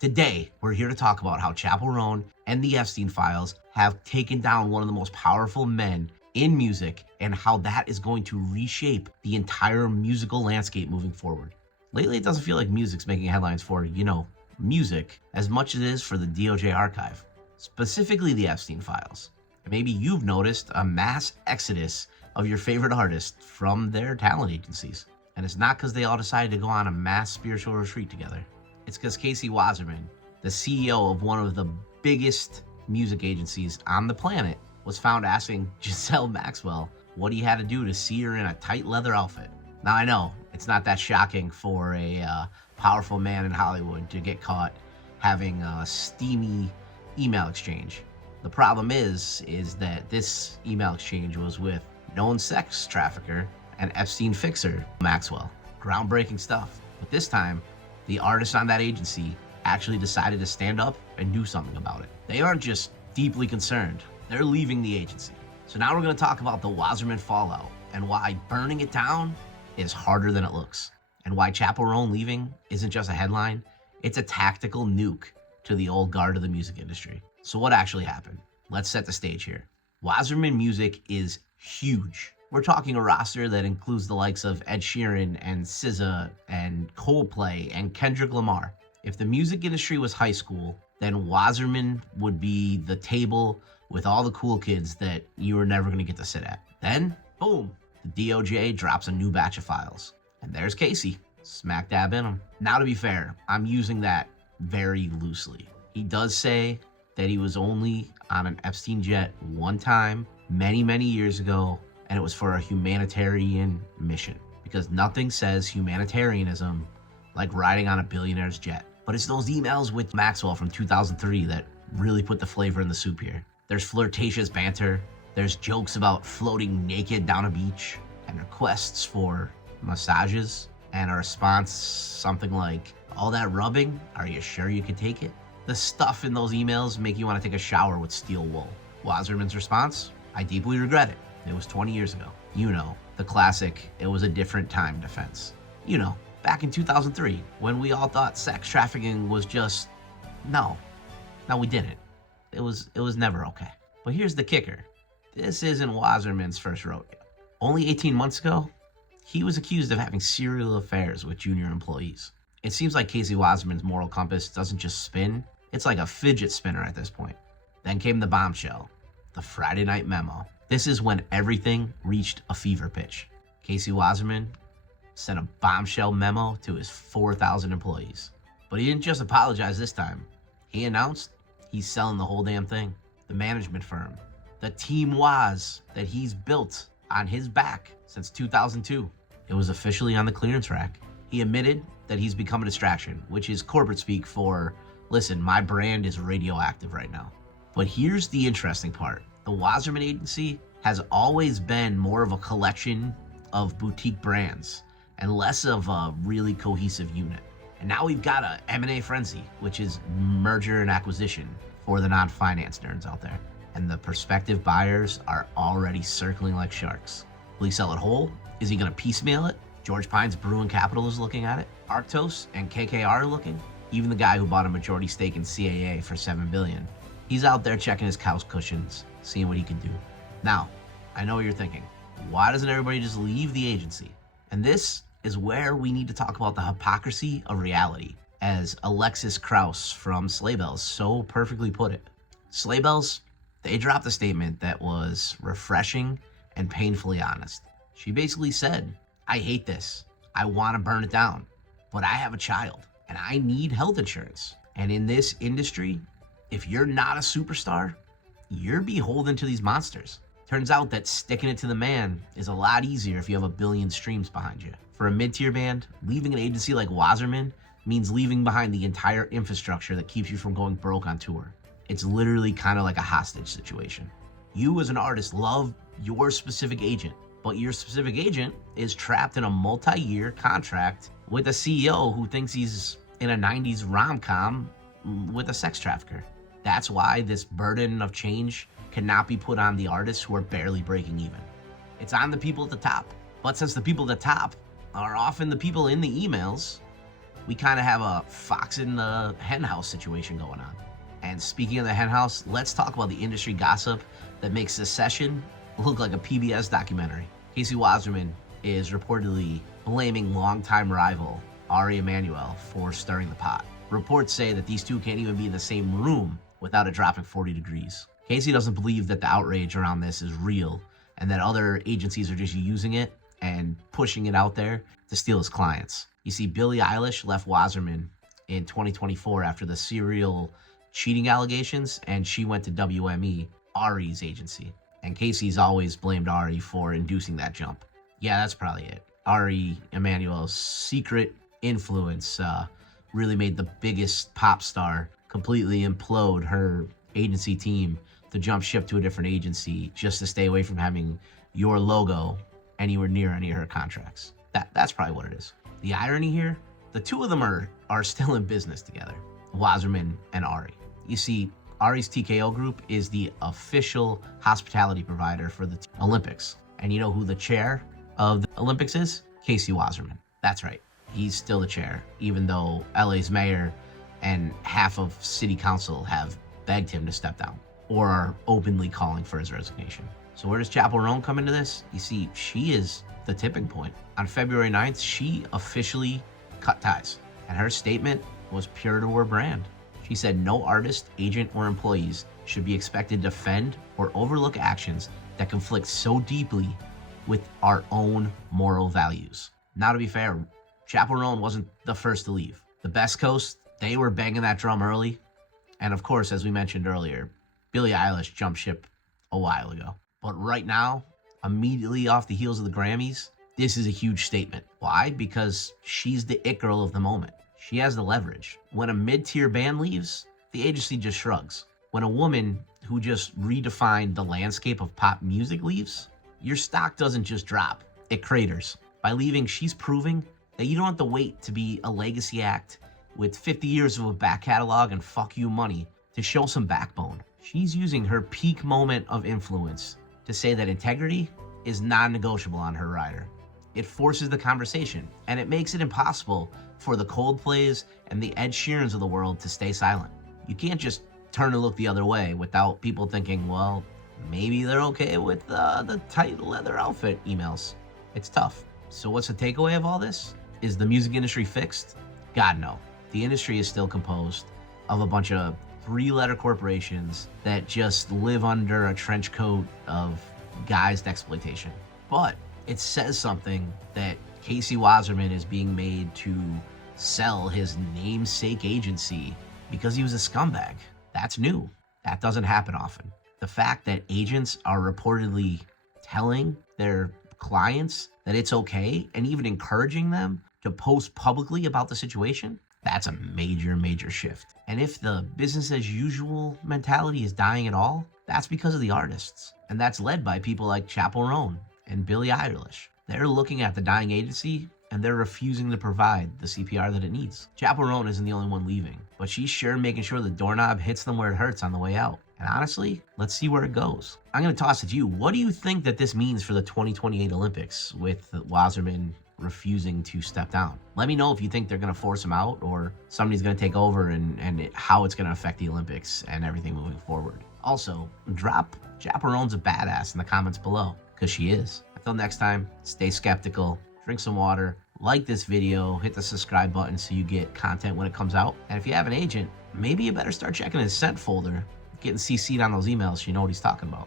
Today, we're here to talk about how Chappell Roan and the Epstein files have taken down one of the most powerful men in music and how that is going to reshape the entire musical landscape moving forward. Lately, it doesn't feel like music's making headlines for, music as much as it is for the DOJ archive, specifically the Epstein files. And maybe you've noticed a mass exodus of your favorite artists from their talent agencies. And it's not because they all decided to go on a mass spiritual retreat together. It's because Casey Wasserman, the CEO of one of the biggest music agencies on the planet, was found asking Giselle Maxwell what he had to do to see her in a tight leather outfit. Now, I know it's not that shocking for a powerful man in Hollywood to get caught having a steamy email exchange. The problem is that this email exchange was with known sex trafficker and Epstein fixer Maxwell. Groundbreaking stuff. But this time, the artists on that agency actually decided to stand up and do something about it. They aren't just deeply concerned, they're leaving the agency. So now we're going to talk about the Wasserman fallout and why burning it down is harder than it looks. And why Chappell Roan leaving isn't just a headline, it's a tactical nuke to the old guard of the music industry. So what actually happened? Let's set the stage here. Wasserman Music is huge. We're talking a roster that includes the likes of Ed Sheeran and SZA and Coldplay and Kendrick Lamar. If the music industry was high school, then Wasserman would be the table with all the cool kids that you were never going to get to sit at. Then, boom, the DOJ drops a new batch of files. And there's Casey, smack dab in them. Now, to be fair, I'm using that very loosely. He does say that he was only on an Epstein jet one time, many, many years ago, and it was for a humanitarian mission. Because nothing says humanitarianism like riding on a billionaire's jet. But it's those emails with Maxwell from 2003 that really put the flavor in the soup here. There's flirtatious banter, there's jokes about floating naked down a beach, and requests for massages, and a response something like, all that rubbing, are you sure you could take it? The stuff in those emails make you want to take a shower with steel wool. Wasserman's response, I deeply regret it. It was 20 years ago. You know, the classic, it was a different time defense. You know, back in 2003, when we all thought sex trafficking was just, no, we didn't. It was never okay. But here's the kicker. This isn't Wasserman's first rodeo. Only 18 months ago, he was accused of having serial affairs with junior employees. It seems like Casey Wasserman's moral compass doesn't just spin, it's like a fidget spinner at this point. Then came the bombshell, the Friday Night Memo. This is when everything reached a fever pitch. Casey Wasserman sent a bombshell memo to his 4,000 employees. But he didn't just apologize this time. He announced he's selling the whole damn thing. The management firm, the Team Was that he's built on his back since 2002. It was officially on the clearance rack. He admitted that he's become a distraction, which is corporate speak for, listen, my brand is radioactive right now. But here's the interesting part. The Wasserman Agency has always been more of a collection of boutique brands and less of a really cohesive unit. And now we've got a M&A frenzy, which is merger and acquisition for the non-finance nerds out there. And the prospective buyers are already circling like sharks. Will he sell it whole? Is he going to piecemeal it? George Pines Brewing Capital is looking at it. Arctos and KKR are looking. Even the guy who bought a majority stake in CAA for $7 billion. He's out there checking his couch cushions, seeing what he can do. Now, I know what you're thinking. Why doesn't everybody just leave the agency? And this is where we need to talk about the hypocrisy of reality, as Alexis Krauss from Sleigh Bells so perfectly put it. Sleigh Bells, they dropped a statement that was refreshing and painfully honest. She basically said, I hate this. I want to burn it down, but I have a child and I need health insurance. And in this industry, if you're not a superstar, you're beholden to these monsters. Turns out that sticking it to the man is a lot easier if you have a billion streams behind you. For a mid-tier band, leaving an agency like Wasserman means leaving behind the entire infrastructure that keeps you from going broke on tour. It's literally kind of like a hostage situation. You as an artist love your specific agent, but your specific agent is trapped in a multi-year contract with a CEO who thinks he's in a 90s rom-com with a sex trafficker. That's why this burden of change cannot be put on the artists who are barely breaking even. It's on the people at the top. But since the people at the top are often the people in the emails, we kind of have a fox in the henhouse situation going on. And speaking of the henhouse, let's talk about the industry gossip that makes this session look like a PBS documentary. Casey Wasserman is reportedly blaming longtime rival Emanuel for stirring the pot. Reports say that these two can't even be in the same room without it dropping 40 degrees. Casey doesn't believe that the outrage around this is real and that other agencies are just using it and pushing it out there to steal his clients. You see, Billie Eilish left Wasserman in 2024 after the serial cheating allegations, and she went to WME, Ari's agency. And Casey's always blamed Ari for inducing that jump. Yeah, that's probably it. Emanuel's secret influence really made the biggest pop star completely implode her agency team to jump ship to a different agency just to stay away from having your logo anywhere near any of her contracts. That's probably what it is. The irony here, the two of them are still in business together, Wasserman and Ari. You see, Ari's TKO Group is the official hospitality provider for the Olympics. And you know who the chair of the Olympics is? Casey Wasserman. That's right. He's still the chair, even though LA's mayor and half of city council have begged him to step down or are openly calling for his resignation. So where does Chappell Roan come into this? You see, she is the tipping point. On February 9th, she officially cut ties, and her statement was pure to her brand. She said no artist, agent, or employees should be expected to defend or overlook actions that conflict so deeply with our own moral values. Now, to be fair, Chappell Roan wasn't the first to leave. The Best Coast, they were banging that drum early. And of course, as we mentioned earlier, Billie Eilish jumped ship a while ago. But right now, immediately off the heels of the Grammys, this is a huge statement. Why? Because she's the it girl of the moment. She has the leverage. When a mid-tier band leaves, the agency just shrugs. When a woman who just redefined the landscape of pop music leaves, your stock doesn't just drop, it craters. By leaving, she's proving that you don't have to wait to be a legacy act with 50 years of a back catalog and fuck you money to show some backbone. She's using her peak moment of influence to say that integrity is non-negotiable on her rider. It forces the conversation, and it makes it impossible for the Coldplays and the Ed Sheerans of the world to stay silent. You can't just turn and look the other way without people thinking, well, maybe they're okay with the tight leather outfit emails. It's tough. So what's the takeaway of all this? Is the music industry fixed? God, no. The industry is still composed of a bunch of three-letter corporations that just live under a trench coat of guised exploitation. But it says something that Casey Wasserman is being made to sell his namesake agency because he was a scumbag. That's new. That doesn't happen often. The fact that agents are reportedly telling their clients that it's okay and even encouraging them to post publicly about the situation, that's a major, major shift. And if the business as usual mentality is dying at all, that's because of the artists. And that's led by people like Chappell Roan and Billie Eilish. They're looking at the dying agency and they're refusing to provide the CPR that it needs. Chappell Roan isn't the only one leaving, but she's sure making sure the doorknob hits them where it hurts on the way out. And honestly, let's see where it goes. I'm going to toss it to you. What do you think that this means for the 2028 Olympics with Wasserman refusing to step down? Let me know if you think they're going to force him out or somebody's going to take over and how it's going to affect the Olympics and everything moving forward. Also, drop Chappell Roan's a badass in the comments below, because she is. Until next time, stay skeptical, drink some water, like this video, hit the subscribe button so you get content when it comes out. And if you have an agent, maybe you better start checking his sent folder, getting CC'd on those emails so you know what he's talking about.